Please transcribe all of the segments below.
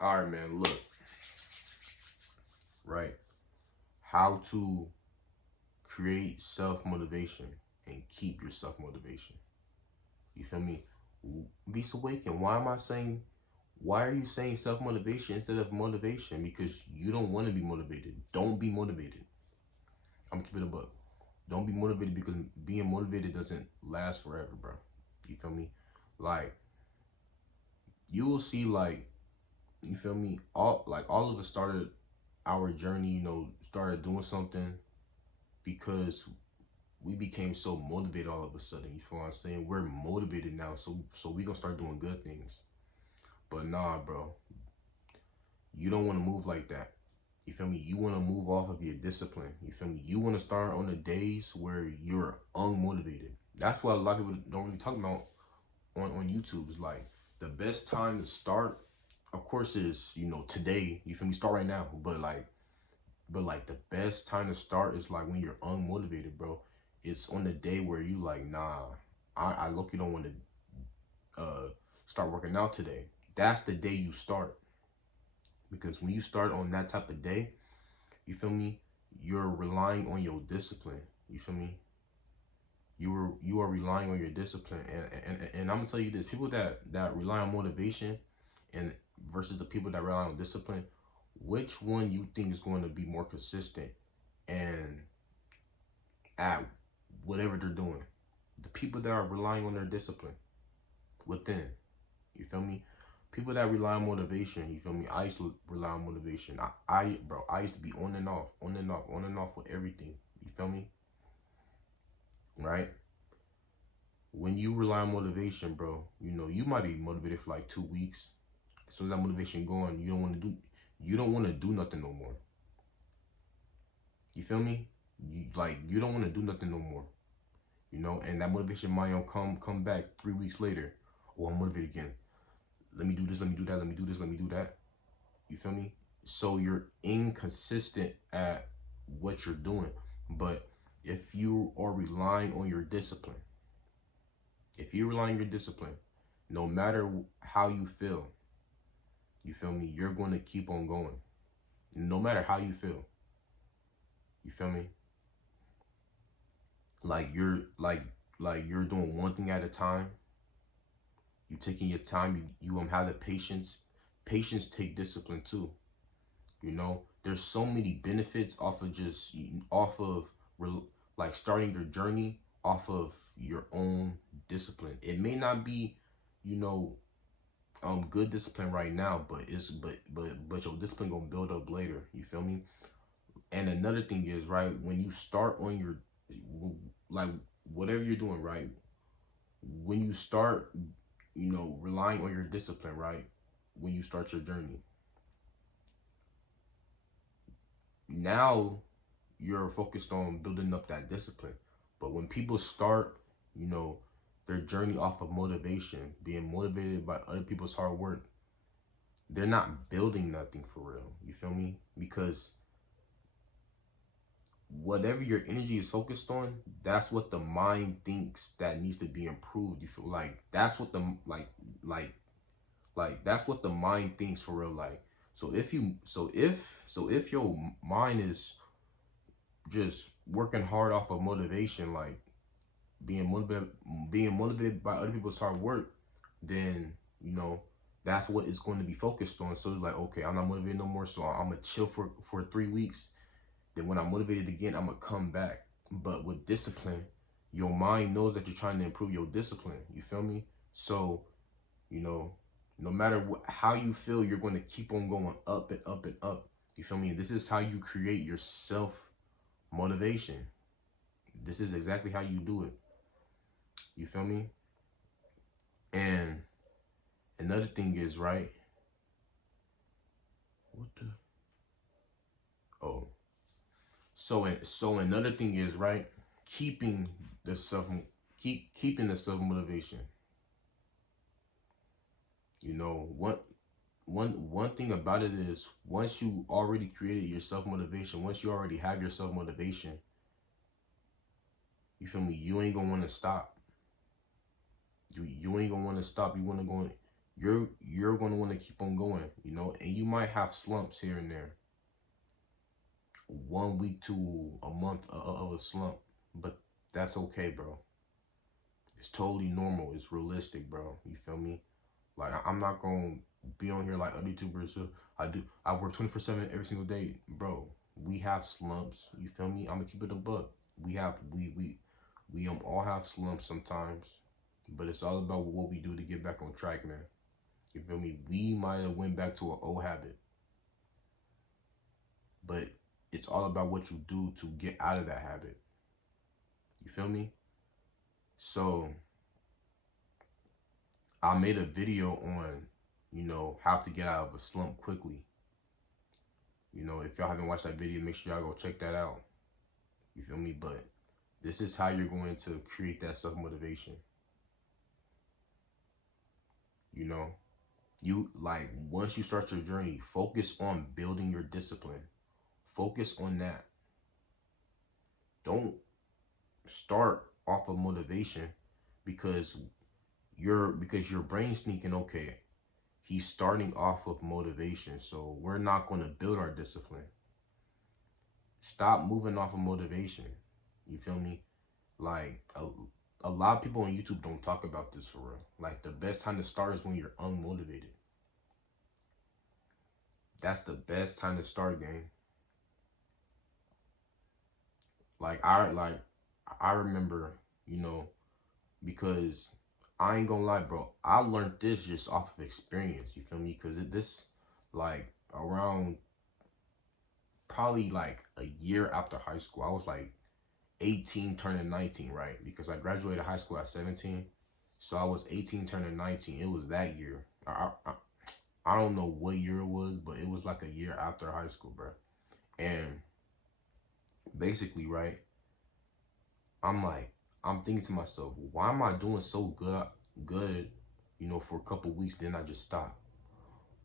All right, man. Look, right. How to create self motivation and keep your self motivation. You feel me? Visa Awaken. Why am I saying? Why are you saying self motivation instead of motivation? Because you don't want to be motivated. Don't be motivated. I'm keeping it a buck. Don't be motivated because being motivated doesn't last forever, bro. You feel me? Like you will see, like you feel me. All of us started our journey. Started doing something because we became so motivated all of a sudden. You feel what I'm saying? We're motivated now, so we gonna start doing good things. But nah, bro, you don't want to move like that. You feel me? You want to move off of your discipline. You feel me? You want to start on the days where you're unmotivated. That's what a lot of people don't really talk about on YouTube. Is like the best time to start, of course, is today. You feel me? Start right now. But the best time to start is like when you're unmotivated, bro. It's on the day where you like, nah, I look, you don't want to start working out today. That's the day you start. Because when you start on that type of day, you feel me? You're relying on your discipline. You feel me? You are relying on your discipline. And I'm gonna tell you this: people that rely on motivation and versus the people that rely on discipline, which one you think is going to be more consistent and at whatever they're doing? The people that are relying on their discipline within. You feel me? People that rely on motivation, you feel me? I used to rely on motivation. I used to be on and off, on and off, on and off with everything. You feel me? Right? When you rely on motivation, bro, you might be motivated for like 2 weeks. As soon as that motivation gone, you don't want to do nothing no more. You feel me? You don't want to do nothing no more. And that motivation might come back 3 weeks later. Oh, I'm motivated again. Let me do this, let me do that, let me do this, let me do that. You feel me? So you're inconsistent at what you're doing. But if you are relying on your discipline, no matter how you feel, you feel me? You're going to keep on going. No matter how you feel. You feel me? Like you're doing one thing at a time. You taking your time. You have the patience. Patience take discipline too. There's so many benefits off of like starting your journey off of your own discipline. It may not be, good discipline right now, but your discipline gonna build up later. You feel me? And another thing is, right, when you start on your like whatever you're doing, right, when you start relying on your discipline, right, when you start your journey, now you're focused on building up that discipline. But when people start their journey off of motivation, being motivated by other people's hard work, they're not building nothing for real. You feel me? Because whatever your energy is focused on, that's what the mind thinks that needs to be improved. You feel like that's what the that's what the mind thinks for real. Like, so if your mind is just working hard off of motivation, like being motivated by other people's hard work, then that's what it's going to be focused on. So it's like, okay, I'm not motivated no more, so I'm gonna chill for 3 weeks. Then when I'm motivated again, I'm gonna come back. But with discipline, your mind knows that you're trying to improve your discipline. You feel me? So no matter how you feel, you're going to keep on going up and up and up. You feel me? This is how you create your self motivation. This is exactly how you do it. You feel me? And another thing is, right? What the? Oh. So another thing is, right? Keeping the self motivation. One thing about it is, once you already created your self motivation, once you already have your self motivation, you feel me? You ain't gonna want to stop. You ain't gonna want to stop. You you're gonna want to keep on going, you know, and you might have slumps here and there, 1 week to a month of a slump, but that's okay, bro. It's totally normal. It's realistic, bro. You feel me? Like I'm not gonna be on here like other YouTubers. I work 24/7 every single day, bro. We have slumps. You feel me? I'm gonna keep it a buck. We all have slumps sometimes, but it's all about what we do to get back on track, man. You feel me? We might have went back to an old habit, but it's all about what you do to get out of that habit. You feel me? So I made a video on, you know, how to get out of a slump quickly. You know, if y'all haven't watched that video, make sure y'all go check that out. You feel me? But this is how you're going to create that self-motivation. You know, you like once you start your journey, focus on building your discipline. Focus on that. Don't start off of motivation because your brain's thinking, okay, he's starting off of motivation, so we're not going to build our discipline. Stop moving off of motivation. You feel me? Like a lot of people on YouTube don't talk about this for real. Like the best time to start is when you're unmotivated. That's the best time to start, gang. Like I remember, you know, because I ain't gonna lie, bro. I learned this just off of experience. You feel me? Because this, like, around probably like a year after high school, I was like 18 turning 19, right? Because I graduated high school at 17. So I was 18 turning 19. It was that year. I don't know what year it was, but it was like a year after high school, bro. And basically, right, I'm thinking to myself, why am I doing so good, you know, for a couple weeks, then I just stop.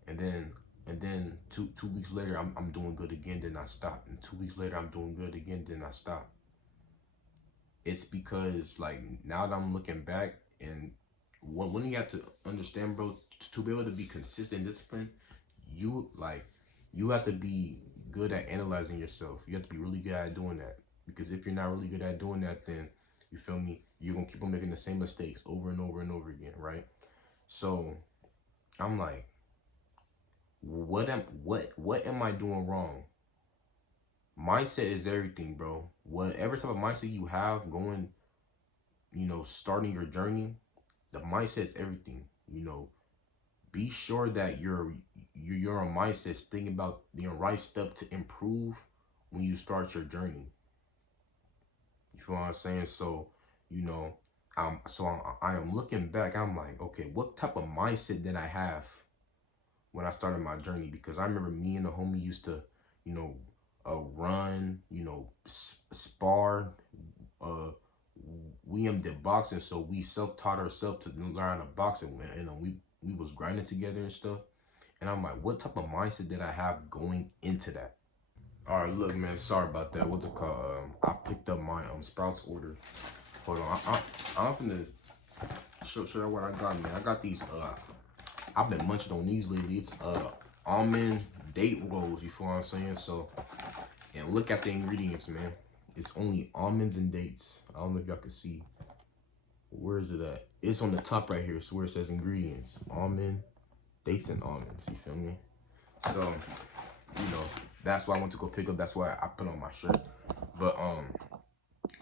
And then two weeks later, I'm doing good again, then I stop. And 2 weeks later, I'm doing good again, then I stop. It's because, like, now that I'm looking back, and when you have to understand, bro, to be able to be consistent and disciplined, you have to be good at analyzing yourself. You have to be really good at doing that. Because if you're not really good at doing that, then, you feel me, you're going to keep on making the same mistakes over and over and over again, right? So, I'm like, what am I doing wrong? Mindset is everything, bro. Whatever type of mindset you have going, you know, starting your journey, the mindset is everything. You know, be sure that your mindset thinking about the right stuff to improve when you start your journey. You feel what I'm saying? So, you know, I am looking back. I'm like, okay, what type of mindset did I have when I started my journey? Because I remember me and the homie used to, you know, run, you know, spar. We did boxing, so we self-taught ourselves to learn how to box, and we was grinding together and stuff. And I'm like, what type of mindset did I have going into that? All right, look, man, sorry about that. What's it called? I picked up my Sprouts order. Hold on, I'm finna show you what I got, man. I got these. I've been munching on these lately. It's almond date rolls. You feel what I'm saying? So, and look at the ingredients, man. It's only almonds and dates. I don't know if y'all can see. Where is it at? It's on the top right here. So where it says ingredients, almond, dates, and almonds. You feel me? So, you know, that's why I went to go pick up. That's why I put on my shirt. But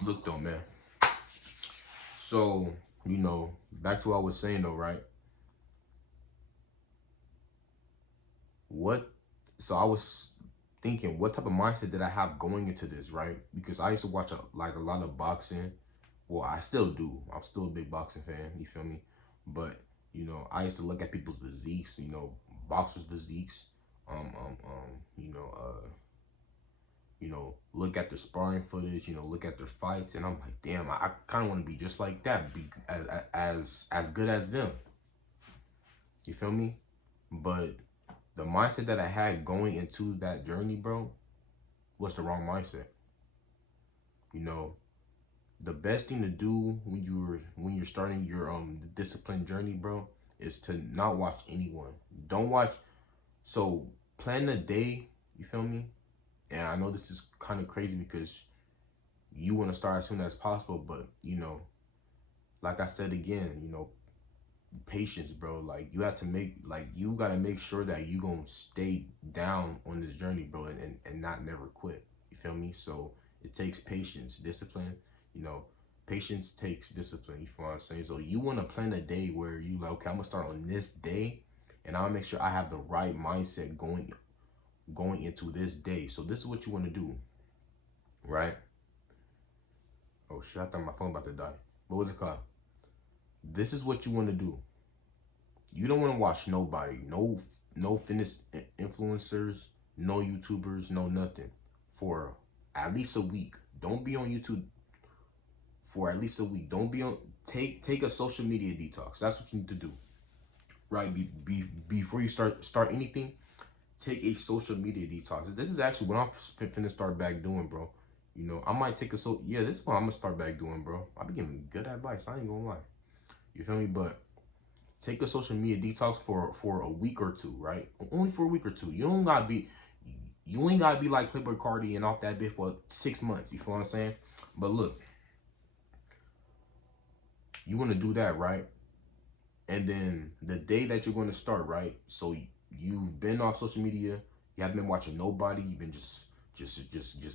look though, man. So, you know, back to what I was saying though, right? So I was thinking, what type of mindset did I have going into this, right? Because I used to watch a lot of boxing. Well, I still do. I'm still a big boxing fan. You feel me? But, you know, I used to look at people's physiques, you know, boxers' physiques, you know, look at their sparring footage, you know, look at their fights, and I'm like, damn, I kind of want to be just like that, be as good as them. You feel me? But the mindset that I had going into that journey, bro, was the wrong mindset. You know, the best thing to do when you're starting your discipline journey, bro, is to not watch anyone. Don't watch. So plan a day. You feel me? And I know this is kind of crazy because you want to start as soon as possible, but you know, like I said again, you know, patience, bro. Like you have to make, like you gotta make sure that you gonna stay down on this journey, bro, and not never quit. You feel me? So it takes patience, discipline. You know, patience takes discipline. You feel what I'm saying? So you want to plan a day where you like, okay, I'm gonna start on this day, and I'm gonna make sure I have the right mindset going into this day. So this is what you want to do, right? Oh shit! I thought my phone about to die. What was it called? This is what you want to do. You don't want to watch nobody, no fitness influencers, no YouTubers, no nothing for at least a week. Don't be on YouTube for at least a week. Don't be on. Take a social media detox. That's what you need to do, right? Before you start anything, take a social media detox. This is actually what I'm finna start back doing, bro. You know, I might take yeah, this is what I'm gonna start back doing, bro. I be giving good advice. I ain't gonna lie. You feel me? But take a social media detox for a week or two, right? Only for a week or two. You ain't gotta be like Playboy Cardi and off that bit for 6 months. You feel what I'm saying? But look, you want to do that, right? And then the day that you're going to start, right? So you've been off social media. You haven't been watching nobody. You've been just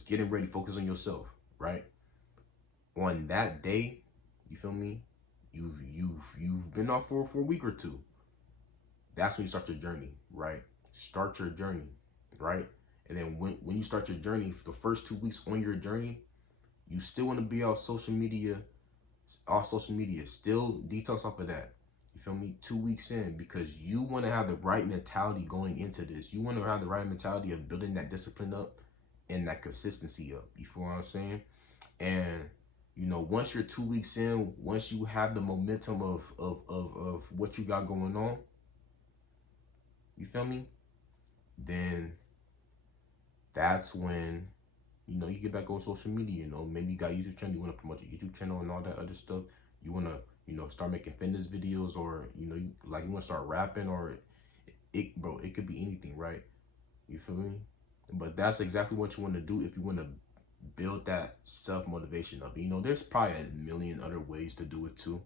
getting ready, focus on yourself, right? On that day, you feel me? You've been off for a week or two. That's when you start your journey, right? Start your journey, right? And then when you start your journey, for the first 2 weeks on your journey, you still want to be off social media, still detox off of that. You feel me? 2 weeks in, because you want to have the right mentality going into this. You want to have the right mentality of building that discipline up and that consistency up. You feel what I'm saying? And you know, once you're 2 weeks in, once you have the momentum of what you got going on, you feel me? Then that's when, you know, you get back on social media. You know, maybe you got a YouTube channel, you want to promote your YouTube channel and all that other stuff. You want to, you know, start making fitness videos, or, you know, you want to start rapping, or bro, it could be anything, right? You feel me? But that's exactly what you want to do if you want to build that self-motivation up. You know, there's probably a million other ways to do it too,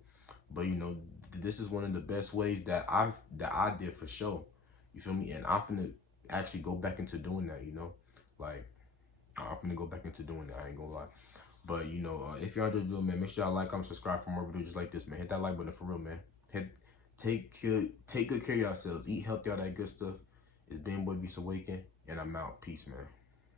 but you know, this is one of the best ways that I did for sure. You feel me? And I'm gonna actually go back into doing that. You know, like I'm gonna go back into doing that. I ain't gonna lie. But you know, if you're enjoying the video, man, make sure y'all like, comment, subscribe for more videos just like this, man. Hit that like button for real, man. Take good care of yourselves. Eat healthy, all that good stuff. It's been Boy Visa Awaken, and I'm out. Peace, man.